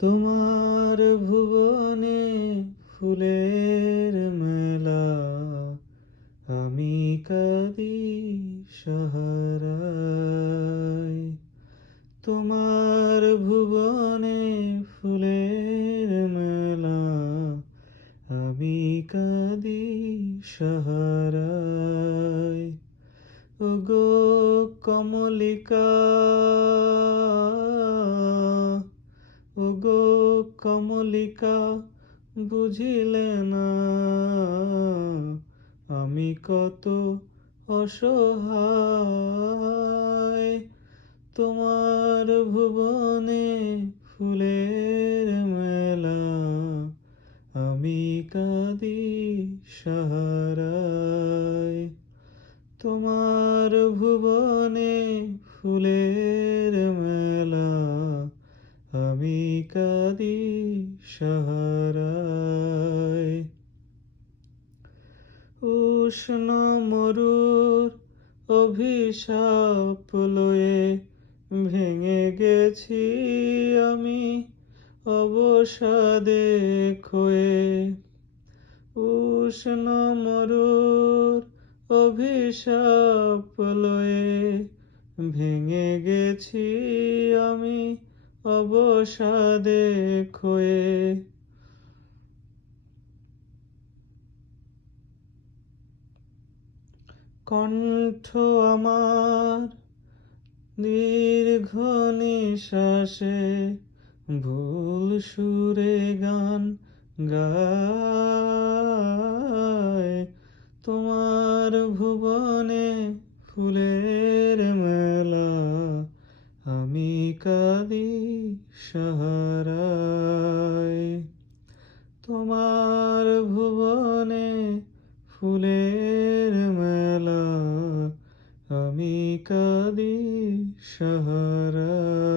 তোমার ভুবনে ফুলের মেলা, আমি কাঁদি সাহারায়। তোমার ভুবনে ফুলের মেলা, আমি কাঁদি সাহারায়। ওগো কমলিকা, ওগো কমলিকা, বুঝিলে না আমি কত অসহায়। তোমার ভুবনে ফুলের মেলা, আমি কাঁদি সাহারায়। তোমার ভুবনে ফুলের মেলা, আমি কাঁদি সাহারায়। উষ্ণ মরুর অভিশাপ লয়ে ভেঙে গেছি আমি অবসাদে ক্ষয়ে। উষ্ণ মরুর অভিশাপ লয়ে ভেঙে গেছি আমি অবসাদে ক্ষয়ে। কণ্ঠ আমার দীর্ঘ নিঃশ্বাসে ভুল সুরে গান গায়। তোমার ভুবনে ফুলের মেলা, আমি কাঁদি সাহারায়। তোমার ভুবনে ফুলের মেলা, আমি কাঁদি সাহারায়।